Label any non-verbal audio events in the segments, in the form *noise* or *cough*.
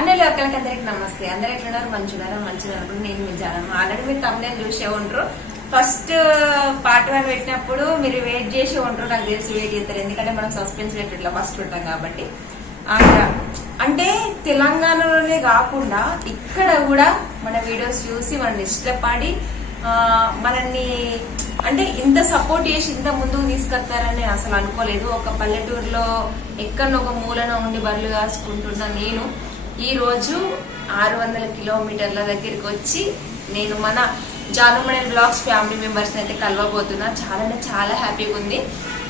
అన్నలు అక్కలకి అందరికి నమస్తే. అందరు ఎట్లున్నారు? మంచిగా మంచిగా అనుకుంటే నేను మీ జానం. ఆల్రెడీ మీరు తమ్ముడే చూసే ఉంటారు ఫస్ట్ పార్ట్ వన్ పెట్టినప్పుడు మీరు వెయిట్ చేసి ఉంటారు నాకు తెలిసి వెయిట్ చేస్తారు. ఎందుకంటే మనం సస్పెన్స్ పెట్టట్లా ఫస్ట్ ఉంటాం కాబట్టి. అంటే తెలంగాణలోనే కాకుండా ఇక్కడ కూడా మన వీడియోస్ చూసి మనల్ని ఇష్టపడి మనల్ని అంటే ఇంత సపోర్ట్ చేసి ఇంత ముందుకు తీసుకొస్తారని అసలు అనుకోలేదు. ఒక పల్లెటూరులో ఎక్కడో ఒక మూలన ఉండి బరులు కాసుకుంటున్నా నేను. ఈరోజు ఆరు వందల కిలోమీటర్ల దగ్గరికి వచ్చి నేను మన జానుమణి బ్లాగ్స్ ఫ్యామిలీ మెంబర్స్ అయితే కలవబోతున్నా. చాలా అంటే చాలా హ్యాపీగా ఉంది.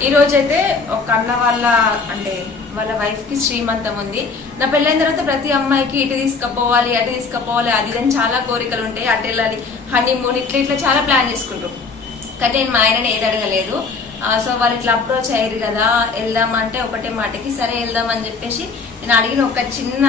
ఈ రోజు అయితే ఒక అన్న వాళ్ళ అంటే వాళ్ళ వైఫ్కి శ్రీమంతం ఉంది. నా పెళ్ళైన తర్వాత ప్రతి అమ్మాయికి ఇటు తీసుకుపోవాలి అటు తీసుకుపోవాలి అది అని చాలా కోరికలు ఉంటాయి. అటు వెళ్ళాలి హనీమూన్ ఇట్లా ఇట్లా చాలా ప్లాన్ చేసుకుంటారు కానీ నేను మా ఆయనని ఏది అడగలేదు. సో వాళ్ళు ఇట్లా అప్రోచ్ అయ్యారు కదా వెళ్దామంటే ఒకటే మాటకి సరే వెళ్దాం అని చెప్పేసి నేను అడిగిన ఒక చిన్న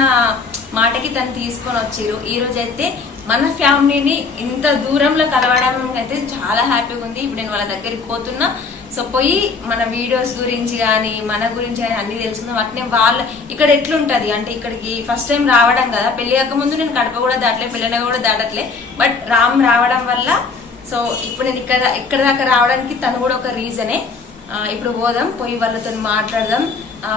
మాటకి తను తీసుకొని వచ్చిర్రు ఈ రోజు అయితే మన ఫ్యామిలీని ఇంత దూరంలో కలవడం అయితే చాలా హ్యాపీగా ఉంది. ఇప్పుడు నేను వాళ్ళ దగ్గరికి పోతున్నా. సో పోయి మన వీడియోస్ గురించి కానీ మన గురించి కానీ అన్ని తెలుసుకుందాం. అట్నే వాళ్ళ ఇక్కడ ఎట్లుంటది? అంటే ఇక్కడికి ఫస్ట్ టైం రావడం కదా. పెళ్ళి ముందు నేను కడప కూడా దాటలే పెళ్ళిన కూడా దాటట్లే. బట్ రామ్ రావడం వల్ల సో ఇప్పుడు నేను ఇక్కడ ఇక్కడ దాకా రావడానికి తను కూడా ఒక రీజనే. ఇప్పుడు పోదాం పోయి వాళ్ళతో మాట్లాడదాం.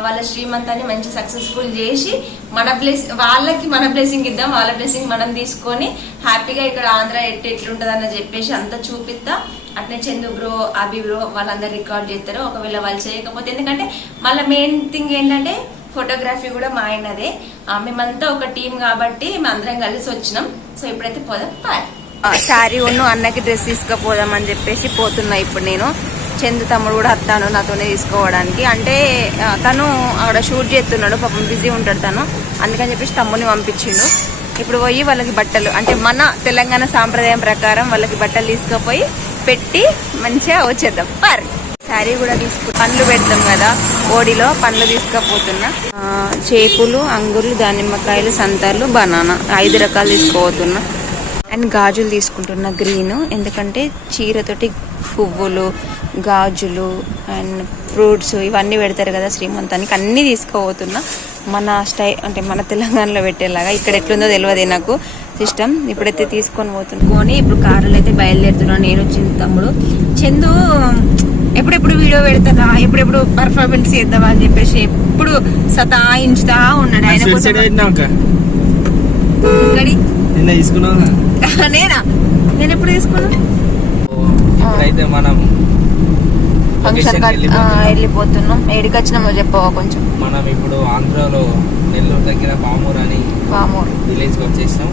వాళ్ళ శ్రీమంతాన్ని మంచి సక్సెస్ఫుల్ చేసి మన బ్లెస్ వాళ్ళకి మన బ్లెస్సింగ్ ఇద్దాం వాళ్ళ బ్లెస్సింగ్ మనం తీసుకొని హ్యాపీగా ఇక్కడ ఆంధ్ర ఎట్టు ఎట్లుంటుందని చెప్పేసి అంతా చూపిద్దాం అట్నే చందు బ్రో అభి బ్రో వాళ్ళందరూ రికార్డ్ చేస్తారు. ఒకవేళ వాళ్ళు చేయకపోతే ఎందుకంటే మళ్ళీ మెయిన్ థింగ్ ఏంటంటే ఫోటోగ్రఫీ కూడా మా ఆయనదే. మేమంతా ఒక టీం కాబట్టి మేమందరం కలిసి వచ్చినాం. సో ఇప్పుడైతే పోదాం బాయ్ శారీ ఉన్ను అన్నకి డ్రెస్ తీసుకుపోదామని చెప్పేసి పోతున్నా ఇప్పుడు నేను. చందు తమ్ముడు కూడా వస్తాను నాతోనే తీసుకోవడానికి. అంటే తను అక్కడ షూట్ చేస్తున్నాడు పాపం బిజీ ఉంటాడు తను. అందుకని చెప్పేసి తమ్ముని పంపించిండు. ఇప్పుడు పోయి వాళ్ళకి బట్టలు అంటే మన తెలంగాణ సాంప్రదాయం ప్రకారం వాళ్ళకి బట్టలు తీసుకుపోయి పెట్టి మంచిగా వచ్చేద్దాం. పర్. శారీ కూడా తీసుకు పండ్లు పెడతాం కదా ఓడిలో పండ్లు తీసుకుపోతున్నా. చేపలు చేపులు అంగుర్లు దానిమ్మకాయలు సంతాలు బనానా ఐదు రకాలు తీసుకోబోతున్నా అండ్ గాజులు తీసుకుంటున్నా గ్రీన్. ఎందుకంటే చీరతోటి పువ్వులు గాజులు అండ్ ఫ్రూట్స్ ఇవన్నీ పెడతారు కదా శ్రీమంతానికి. అన్నీ తీసుకోబోతున్నా మన స్టై అంటే మన తెలంగాణలో పెట్టేలాగా ఇక్కడ ఎట్లుందో తెలియదు నాకు సిస్టమ్. ఇప్పుడైతే తీసుకొని పోతున్నా. కొని ఇప్పుడు కారులో అయితే బయలుదేరుతున్నా నేను చిన్న తమ్ముడు. చందు ఎప్పుడెప్పుడు వీడియో పెడతారా ఎప్పుడెప్పుడు పర్ఫార్మెన్స్ చేద్దామా అని చెప్పేసి ఎప్పుడు సతాయించుతా ఉన్నాడు. ఆయన కోసం నేనా? నేను ఎప్పుడు తీసుకున్నా? ఇప్పుడైతే మనం ఫంక్షన్ వెళ్ళిపోతున్నాం. ఏడికి వచ్చినామో చెప్పవా కొంచెం? మనం ఇప్పుడు ఆంధ్రాలో నెల్లూరు దగ్గర పామూరు అని వామూరు విలేజ్ వచ్చేసాం.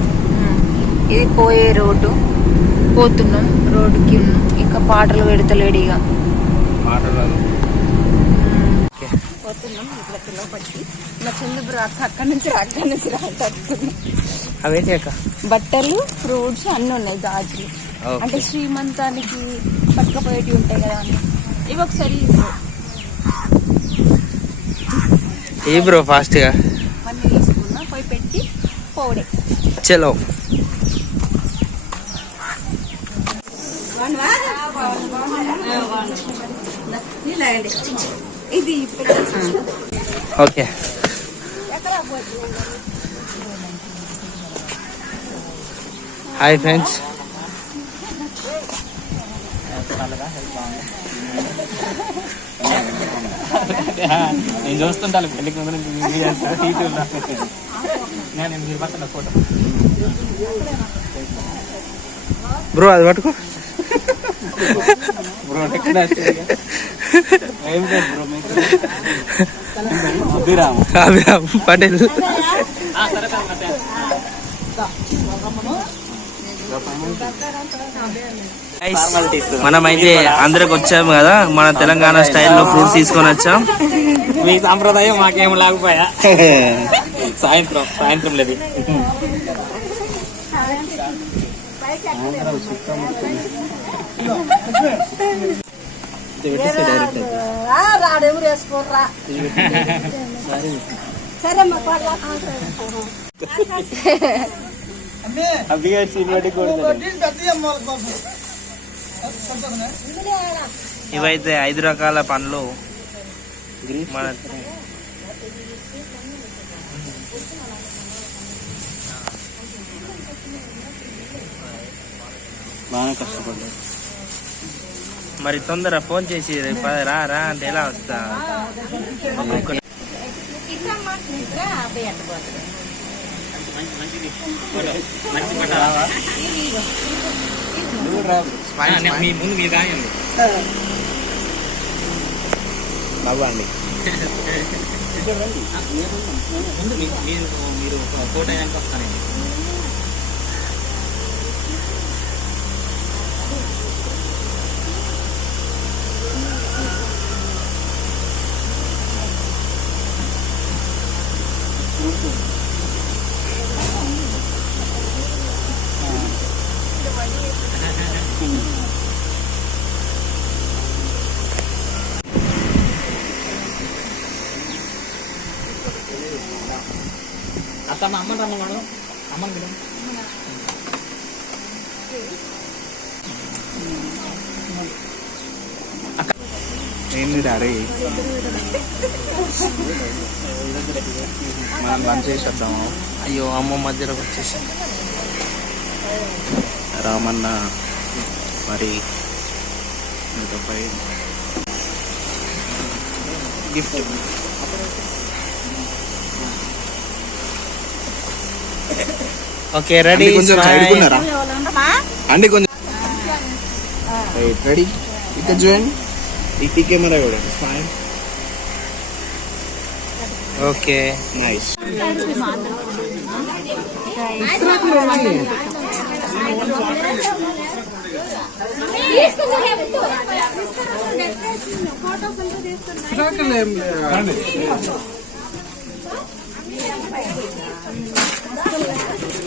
ఇది పోయే రోడ్డు. పోతున్నాం. రోడ్డుకి ఉన్నాం. ఇంకా పాటలు పెడతలేడు ఇక. మాటలలో పోతున్నాం. ఇట్లా పిల్లపట్టి నా చందు బ్రో అక్క అక్కడి నుంచి అక్కడి నుంచి రా బట్టలు ఫ్రూట్స్ అన్నీ ఉన్నాయి గాజులు. అంటే శ్రీమంతానికి పట్టుకపోయేటివి ఉంటాయి కదా అన్ని ఇవి ఒకసారి. ఏ బ్రో ఫాస్ట్గా అన్నీ తీసుకున్నా పోయి పెట్టి పోడే చలో. ఇది ఓకే. Hi friends. నేను చూస్తుంటాను పెళ్ళికి ముందు నేను మీరు పక్కన ఫోటో. బ్రో అది పట్టుకో. బ్రో అభిరామ్. అభిరామ్ పటేల్. మనమైతే అందరికి వచ్చాము కదా మన తెలంగాణ స్టైల్లో ఫ్రూట్స్ తీసుకొని వచ్చాం. మీ సాంప్రదాయం మాకేం లేకపోయా? సాయంత్రం సాయంత్రం లేదు. అభిగా *laughs* అబ్బిగా సిల్వటి ఇవైతే ఐదు రకాల పండ్లు మన బాగా కష్టపడ్డారు మరి తొందర ఫోన్ చేసి రా రా అంటే ఎలా వస్తా? మీ ముందు మీరు కాయండి బాబా అండి ముందు మీ- మీరు మీరు ఒక ఫోటో అయ్యాక వస్తానండి అత్త మా అమ్మని రమ్మన్నాడు అమ్మని పిలువు. ఏంది డాడీ? మనం లంచ్ చేసేద్దాము? అయ్యో అమ్మ మధ్యలోకి వచ్చేసి రామన్న మరి పై గిఫ్ట్. ఓకే రెడీ కొంచెం సైడ్ ఉన్నారా అండి కొంచెం. రెడీ ఇక్కడ చూడండి ఈ కెమెరా చూడండి స్మైల్ ఓకే. నైస్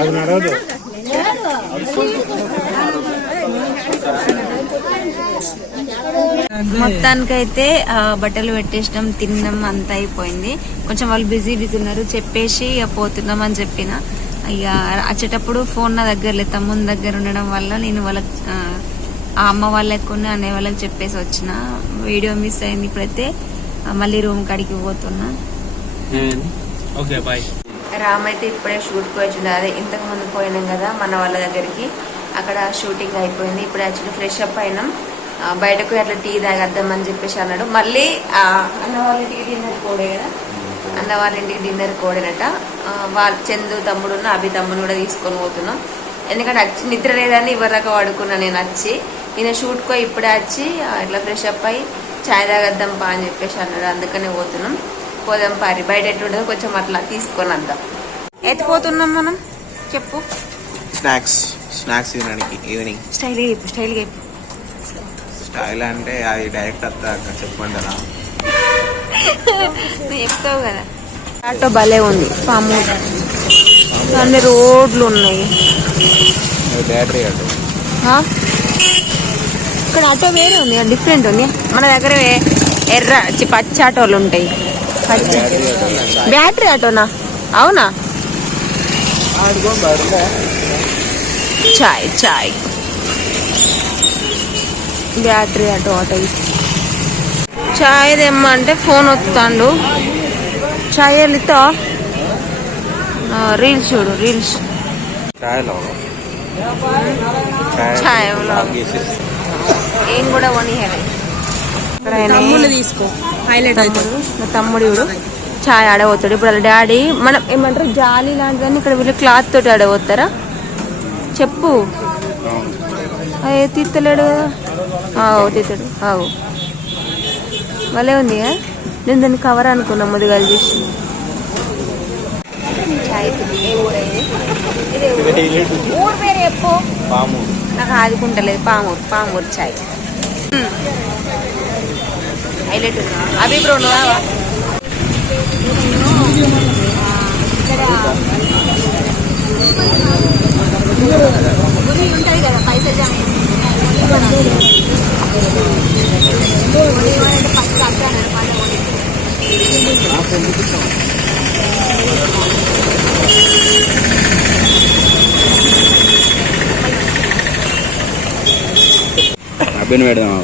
అది నడవదు. మొత్తానికైతే బట్టలు పెట్టేసినాం తిన్నాం అంతా అయిపోయింది. కొంచెం వాళ్ళు బిజీ బిజీ ఉన్నారు. చెప్పేసి ఇక పోతున్నాం అని చెప్పిన. ఇక వచ్చేటప్పుడు ఫోన్ నా దగ్గర లేదు. తమ్ముని దగ్గర ఉండడం వల్ల నేను వాళ్ళకి ఆ, అమ్మ వాళ్ళకు అన్నయ్య వాళ్ళకి చెప్పేసి వచ్చిన. వీడియో మిస్ అయింది ఇప్పుడైతే. మళ్ళీ రూమ్ కాడికి పోతున్నా. Okay bye. రామ్ అయితే ఇప్పుడే షూట్కి వచ్చింది అదే ఇంతకు ముందు పోయినాం కదా మన వాళ్ళ దగ్గరికి. అక్కడ షూటింగ్ అయిపోయింది. ఇప్పుడు యాక్చువల్లీ ఫ్రెష్ అప్ అయినాం. బయటకు అట్లా టీ తాగద్దామని చెప్పేసి అన్నాడు. మళ్ళీ అన్న వాళ్ళ ఇంటికి డిన్నర్ కోడే కదా? అన్న వాళ్ళ ఇంటికి డిన్నర్ కోడేనట వాళ్ళ చందు తమ్ముడు ఉన్న అభి తమ్ముడు కూడా తీసుకొని పోతున్నాం. ఎందుకంటే వచ్చి నిద్ర లేదని ఇవ్వరాక వాడుకున్నా నేను వచ్చి ఈయన షూట్కో ఇప్పుడే వచ్చి ఇట్లా ఫ్రెష్ అప్ అయ్యి చాయ్ తాగద్దాం పా అని చెప్పేసి అన్నాడు. అందుకనే పోతున్నాం. పోదాం పారి. బయట ఎట్లుంటుందో కొంచెం అట్లా తీసుకొని వద్దాం. ఎత్తిపోతున్నాం మనం. చెప్పు. స్నాక్స్ స్నాక్స్ తినడానికి ఈవినింగ్. స్టైల్గా చెప్పు స్టైల్గా చెప్పు. స్టైల్ అంటే అది డైరెక్ట్ వస్తా చెప్పంటారా నువ్వు చెప్తావు కదా. ఆటో భలే ఉంది. పాము. అన్ని రోడ్లు ఉన్నాయి. Battery auto? ఇక్కడ ఆటో వేరే ఉంది. డిఫరెంట్ ఉంది. మన దగ్గర ఎర్ర చి- పచ్చ ఆటోలు ఉంటాయి. బ్యాటరీ ఆటోనా? అవునా? చాయ్ చాయ్. Battery auto auto. చాయ్ తెమ్మంటే ఫోన్ వస్తాడు చాయ్ వెళ్తా. రీల్స్ చూడు రీల్స్. vlog. ఏం కూడా కొని తీసుకో. హైలైట్ అవుతాడు మా తమ్ముడు చూడు ఛాయ్ ఆడబోతాడు. ఇప్పుడు వాళ్ళ డాడీ మనం ఏమంటారు జాలి లాంటిదని ఇక్కడ వీళ్ళు క్లాత్ తోటి ఆడబోతారా? చెప్పు. అయ్యే తీస్తలేడు ఆవు తీస్తాడు ఆవు. భలే ఉంది కదా? నేను దాన్ని కవర్ అనుకున్నా ముదిగాలు చూసి. ఏ ఊరు. పేరు చెప్పు. పాము. నాకు ఆదుకుంటలేదు. పామూరు పామూరు చాయ్. హైలైట్ ఉంది. అభి బ్రో నువ్వు? గురి కదా పైసలు అని ఓన్లీ వన్ అబ్బాయిని పెడదాం.